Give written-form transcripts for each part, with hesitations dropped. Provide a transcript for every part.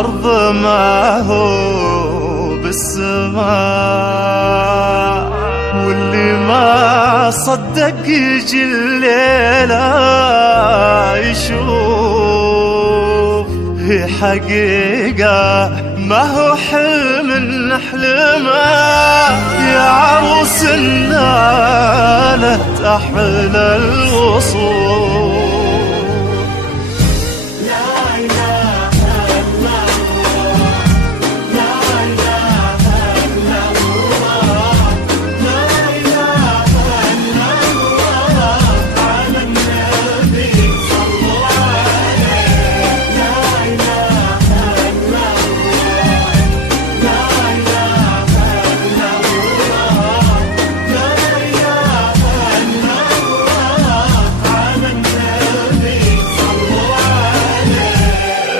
بالأرض ما هو بالسماء، واللي ما صدق يجي الليلة يشوف هي حقيقة ما هو حلم نحلمه. يا عروس نالت أحلى الوصول.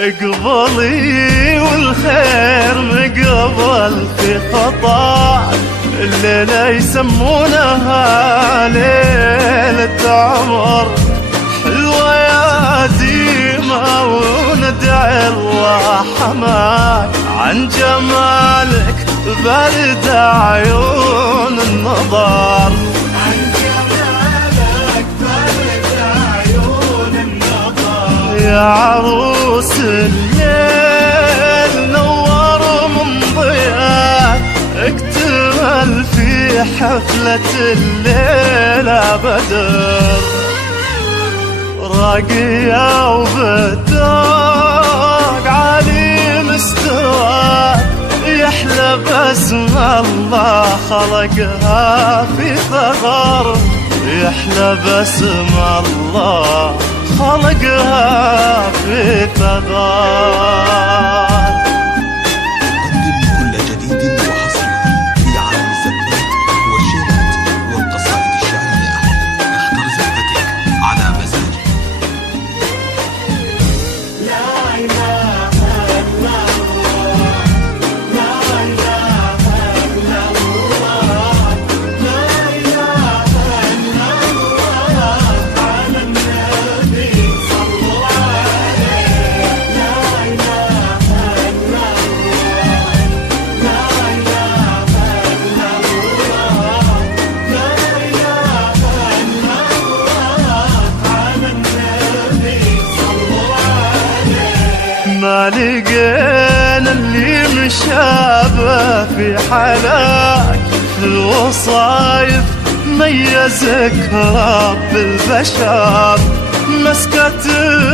اقبلي والخير مقبل في خطا، الليلة يسمونها ليلة عمر. حلوة يا ديمة وندعي الله حماك، عن جمالك برد عيون النظر. يا عروس الليل نور من ضياك، اكتمل في حفلة الليلة بدر. راقية وبالذوق عالي مستواك، يحلى باسم الله خلقها في ثغر. يحلى باسم الله خلقها في ثغر. قدم كل جديد وحصري في عالم الزفات والشيرات والقصائد الشعرية. اختر زفتك على مزاجك. لا إله إلا الله، لا إله إلا الله، لا إله إلا الله. على النبي صلوا عليه. لا إله إلا الله، لا إله إلا الله، لا إله إلا الله. على النبي صلوا عليه. ما لقينا اللي مشابه في حلاك، في الوصايف ميزك رب البشر. مسكة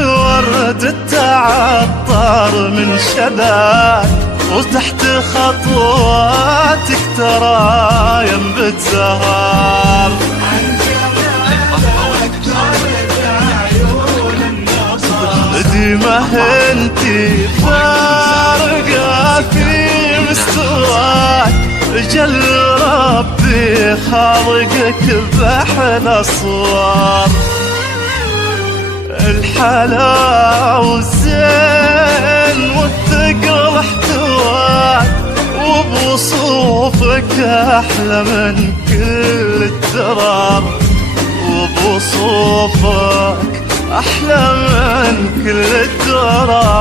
ورد التعطر من شذاك، وتحت خطواتك ترايم بتزهر. ديمة انتي فارقة في مستواك، جل ربي خالقك بأحلى صور. الحلا والزين والثقل احتواك، وبوصوفك أحلى من كل الدرر. وبوصوفك أحلى من كل الدرر.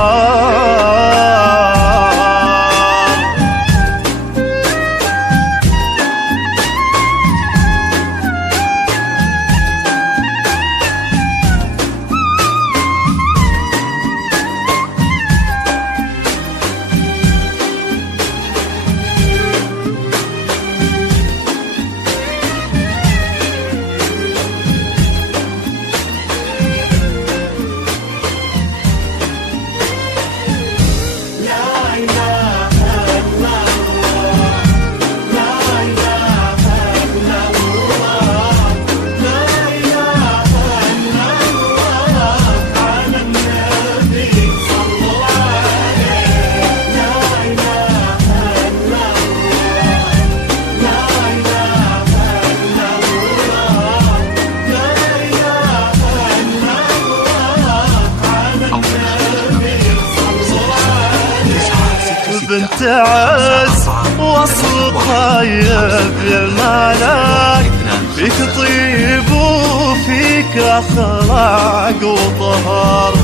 بنت عز وصل طيب يا الملاك، فيك طيب وفيك أخلاق وطهر.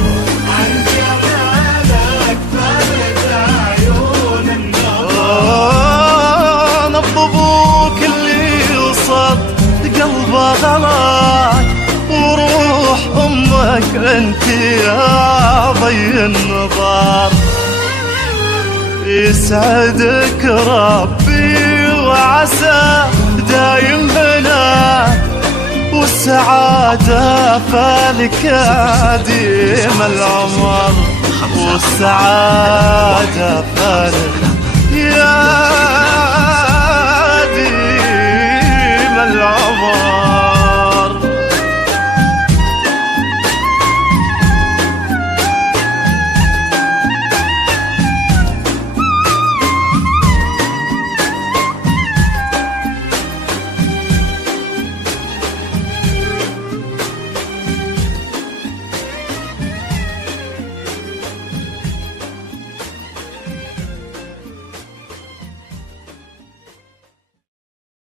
عن جمالك فرد انت يا ضي النظر. يسعدك ربي وعسى دايم هنا، والسعادة فالك ديم العمر، والسعادة فالك يا